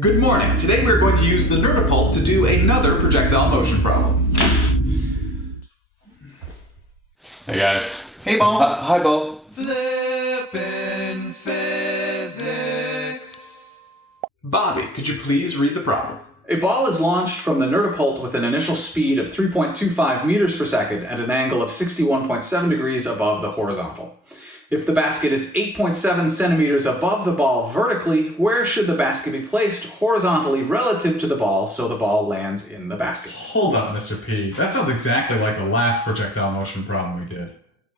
Good morning. Today we're going to use the Nerd-A-Pult to do another projectile motion problem. Hey guys. Hey Bo. Hi Bo. Flippin' physics. Bobby, could you please read the problem? A ball is launched from the Nerd-A-Pult with an initial speed of 3.25 meters per second at an angle of 61.7 degrees above the horizontal. If the basket is 8.7 centimeters above the ball vertically, where should the basket be placed horizontally relative to the ball so the ball lands in the basket? Hold up, Mr. P. That sounds exactly like the last projectile motion problem we did.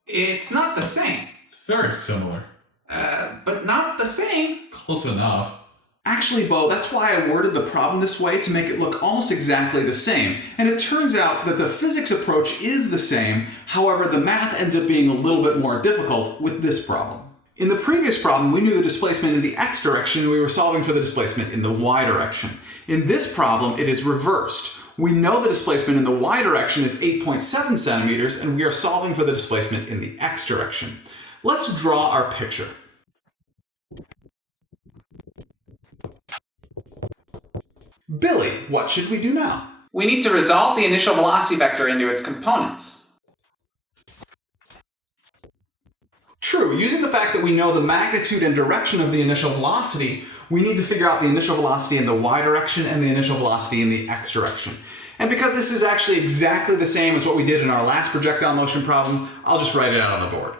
It's not the same. It's very similar. But not the same. Close enough. Actually, Bo, that's why I worded the problem this way, to make it look almost exactly the same. And it turns out that the physics approach is the same, however, the math ends up being a little bit more difficult with this problem. In the previous problem, we knew the displacement in the x direction, and we were solving for the displacement in the y direction. In this problem, it is reversed. We know the displacement in the y direction is 8.7 centimeters, and we are solving for the displacement in the x direction. Let's draw our picture. Billy, what should we do now? We need to resolve the initial velocity vector into its components. True, using the fact that we know the magnitude and direction of the initial velocity, we need to figure out the initial velocity in the y direction and the initial velocity in the x direction. And because this is actually exactly the same as what we did in our last projectile motion problem, I'll just write it out on the board.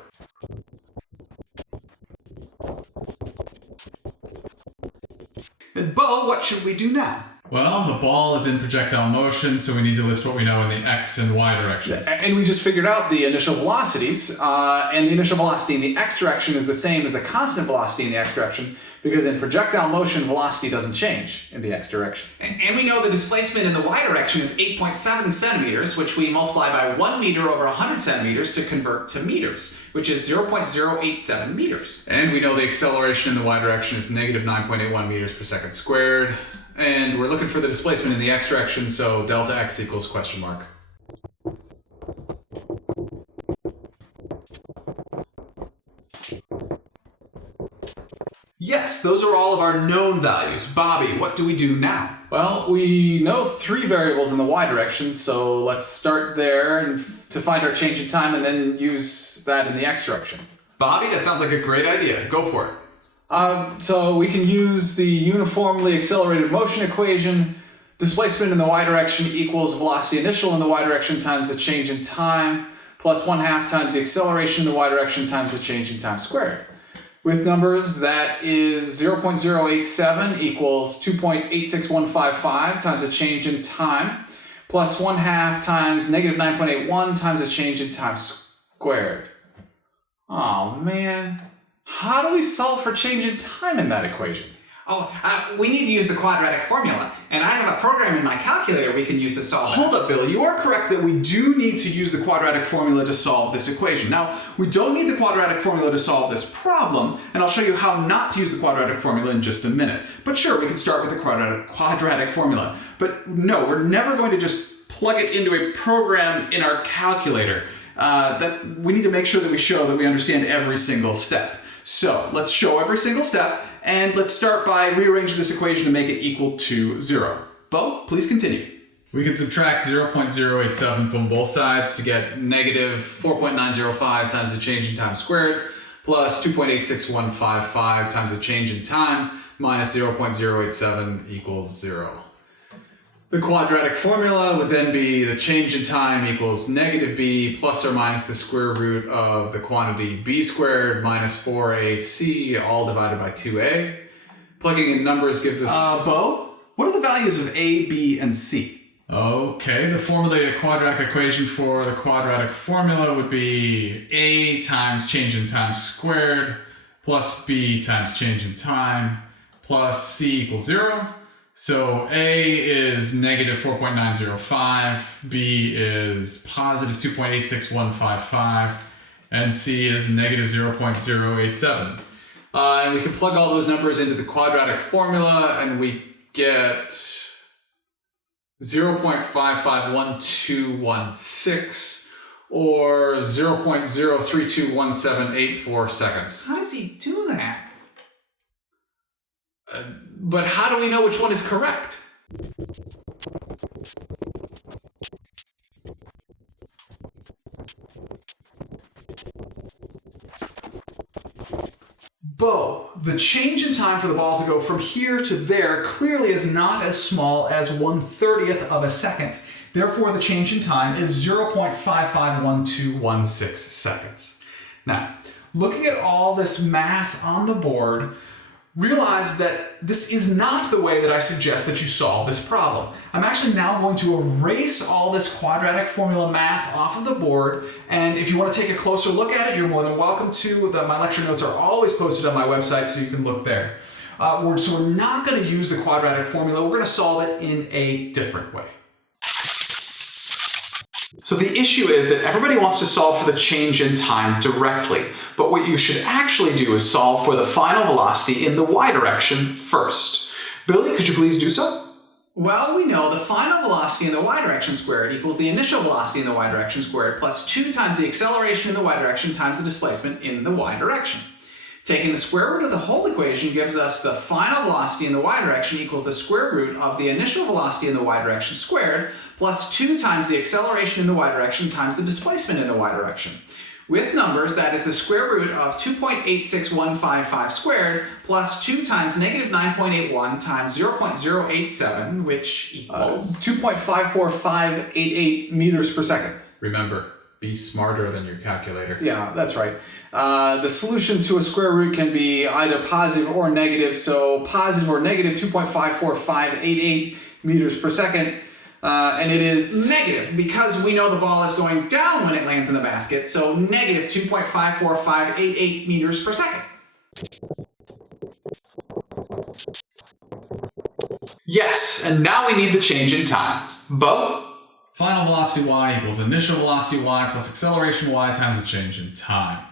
And Bo, what should we do now? Well, the ball is in projectile motion, so we need to list what we know in the x and y directions. And we just figured out the initial velocities, and the initial velocity in the x direction is the same as the constant velocity in the x direction, because in projectile motion, velocity doesn't change in the x direction. And we know the displacement in the y direction is 8.7 centimeters, which we multiply by 1 meter over 100 centimeters to convert to meters, which is 0.087 meters. And we know the acceleration in the y direction is negative 9.81 meters per second squared. And we're looking for the displacement in the x direction, so delta x equals question mark. Yes, those are all of our known values. Bobby, what do we do now? Well, we know 3 variables in the y direction, so let's start there and to find our change in time and then use that in the x direction. Bobby, that sounds like a great idea. Go for it. So we can use the uniformly accelerated motion equation. Displacement in the y direction equals velocity initial in the y direction times the change in time plus 1/2 times the acceleration in the y direction times the change in time squared. With numbers, that is 0.087 equals 2.86155 times the change in time plus 1/2 times negative 9.81 times the change in time squared. Oh man. How do we solve for change in time in that equation? We need to use the quadratic formula, and I have a program in my calculator we can use to solve that. Hold up, Billy. You are correct that we do need to use the quadratic formula to solve this equation. Now, we don't need the quadratic formula to solve this problem, and I'll show you how not to use the quadratic formula in just a minute. But sure, we can start with the quadratic formula. But no, we're never going to just plug it into a program in our calculator. We need to make sure that we show that we understand every single step. So let's show every single step, and let's start by rearranging this equation to make it equal to 0. Bo, please continue. We can subtract 0.087 from both sides to get negative 4.905 times the change in time squared plus 2.86155 times the change in time minus 0.087 equals 0. The quadratic formula would then be the change in time equals negative b plus or minus the square root of the quantity b squared minus 4ac all divided by 2a. Plugging in numbers gives us... Bo, what are the values of a, b, and c? Okay, the formula quadratic equation for the quadratic formula would be a times change in time squared plus b times change in time plus c equals 0. So A is negative 4.905, B is positive 2.86155, and C is negative 0.087. And we can plug all those numbers into the quadratic formula, and we get 0.551216, or 0.0321784 seconds. How does he do that? But how do we know which one is correct? Bo, the change in time for the ball to go from here to there clearly is not as small as 1/30th of a second. Therefore, the change in time is 0.551216 seconds. Now, looking at all this math on the board, realize that this is not the way that I suggest that you solve this problem. I'm actually now going to erase all this quadratic formula math off of the board, and if you want to take a closer look at it, you're more than welcome to. My lecture notes are always posted on my website, so you can look there. So we're not going to use the quadratic formula. We're going to solve it in a different way. So the issue is that everybody wants to solve for the change in time directly, but what you should actually do is solve for the final velocity in the y direction first. Billy, could you please do so? Well, we know the final velocity in the y direction squared equals the initial velocity in the y direction squared plus 2 times the acceleration in the y direction times the displacement in the y direction. Taking the square root of the whole equation gives us the final velocity in the y direction equals the square root of the initial velocity in the y direction squared plus 2 times the acceleration in the y direction times the displacement in the y direction. With numbers, that is the square root of 2.86155 squared plus 2 times negative 9.81 times 0.087, which equals 2.54588 meters per second. Remember, be smarter than your calculator. Yeah, that's right. The solution to a square root can be either positive or negative, so positive or negative 2.54588 meters per second. And it is negative because we know the ball is going down when it lands in the basket, so negative 2.54588 meters per second. Yes, and now we need the change in time. Bo? Final velocity y equals initial velocity y plus acceleration y times the change in time.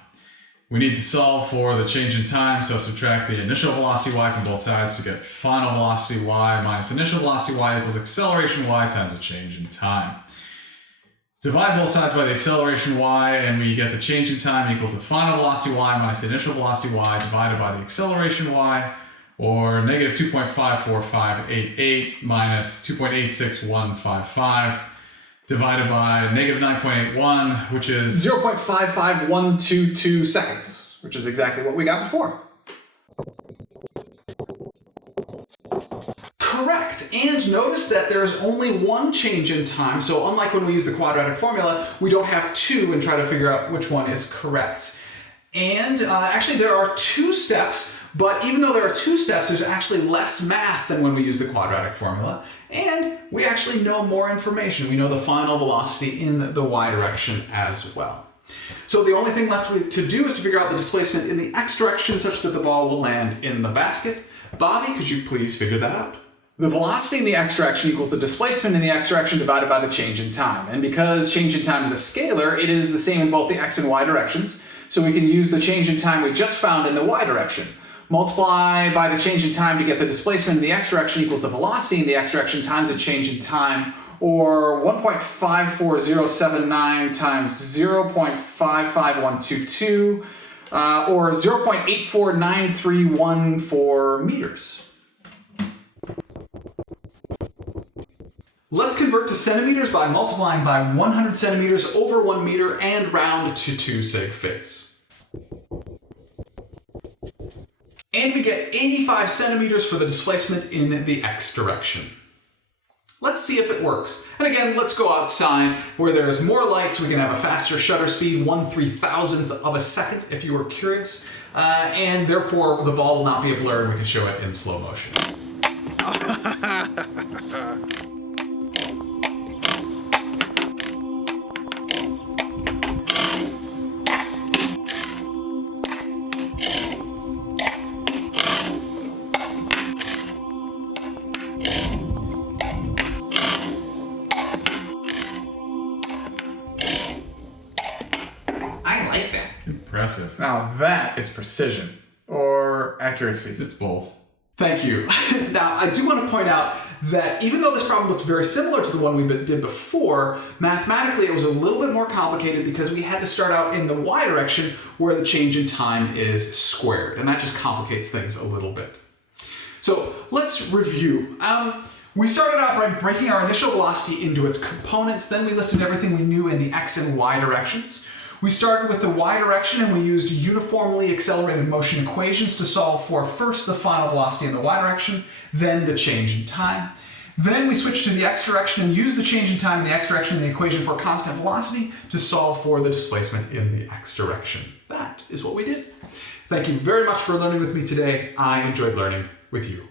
We need to solve for the change in time, so subtract the initial velocity y from both sides to get final velocity y minus initial velocity y equals acceleration y times the change in time. Divide both sides by the acceleration y, and we get the change in time equals the final velocity y minus the initial velocity y divided by the acceleration y, or negative 2.54588 minus 2.86155. Divided by negative 9.81, which is 0.55122 seconds, which is exactly what we got before. Correct. And notice that there is only one change in time, so unlike when we use the quadratic formula, we don't have two and try to figure out which one is correct. And actually there are 2 steps, but even though there are 2 steps, there's actually less math than when we use the quadratic formula. And we actually know more information. We know the final velocity in the y direction as well. So the only thing left to do is to figure out the displacement in the x direction such that the ball will land in the basket. Bobby, could you please figure that out? The velocity in the x direction equals the displacement in the x direction divided by the change in time. And because change in time is a scalar, it is the same in both the x and y directions. So we can use the change in time we just found in the y direction. Multiply by the change in time to get the displacement in the x direction equals the velocity in the x direction times the change in time, or 1.54079 times 0.55122, or 0.84934 meters. Let's convert to centimeters by multiplying by 100 centimeters over 1 meter and round to 2 sig figs. And we get 85 centimeters for the displacement in the x direction. Let's see if it works. And again, let's go outside where there's more light so we can have a faster shutter speed, 1/3000th of a second if you were curious. And therefore the ball will not be a blur and we can show it in slow motion. Impressive. Now that is precision, or accuracy. It's both. Thank you. Now, I do want to point out that even though this problem looked very similar to the one we did before, mathematically it was a little bit more complicated because we had to start out in the y direction where the change in time is squared, and that just complicates things a little bit. So let's review. We started out by breaking our initial velocity into its components, then we listed everything we knew in the x and y directions. We started with the y direction and we used uniformly accelerated motion equations to solve for first the final velocity in the y direction, then the change in time. Then we switched to the x direction and used the change in time in the x direction in the equation for constant velocity to solve for the displacement in the x direction. That is what we did. Thank you very much for learning with me today. I enjoyed learning with you.